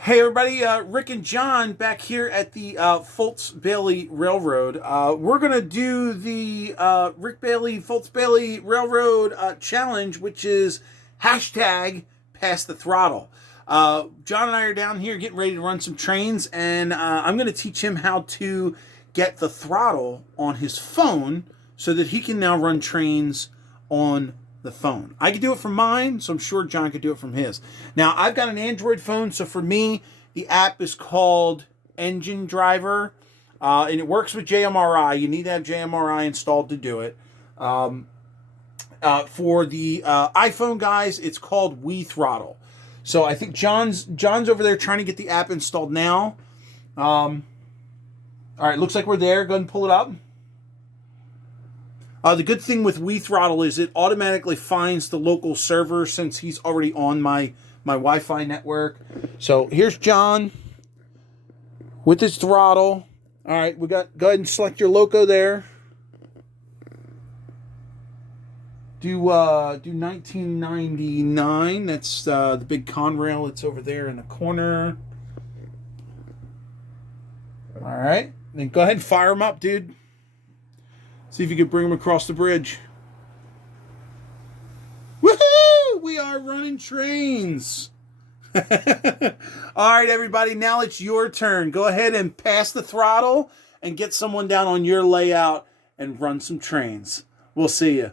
Hey everybody, Rick and John back here at the Fultz Bailey Railroad. We're going to do the Rick Bailey, Fultz Bailey Railroad challenge, which is hashtag pass the throttle. John and I are down here getting ready to run some trains, and I'm going to teach him how to get the throttle on his phone so that he can now run trains on the phone. I could do it from mine, so I'm sure John could do it from his. Now, I've got an Android phone, so for me, the app is called Engine Driver, and it works with JMRI. You need to have JMRI installed to do it. For the iPhone guys, it's called throttle. So I think John's over there trying to get the app installed now. All right, looks like we're there. Go ahead and pull it up. The good thing with throttle is it automatically finds the local server since he's already on my Wi-Fi network. So here's John with his throttle. All right, go ahead and select your loco there. Do 1999. That's the big Conrail. It's over there in the corner. All right, then go ahead and fire him up, dude. See if you can bring him across the bridge. Woohoo! We are running trains. All right, everybody. Now it's your turn. Go ahead and pass the throttle and get someone down on your layout and run some trains. We'll see you.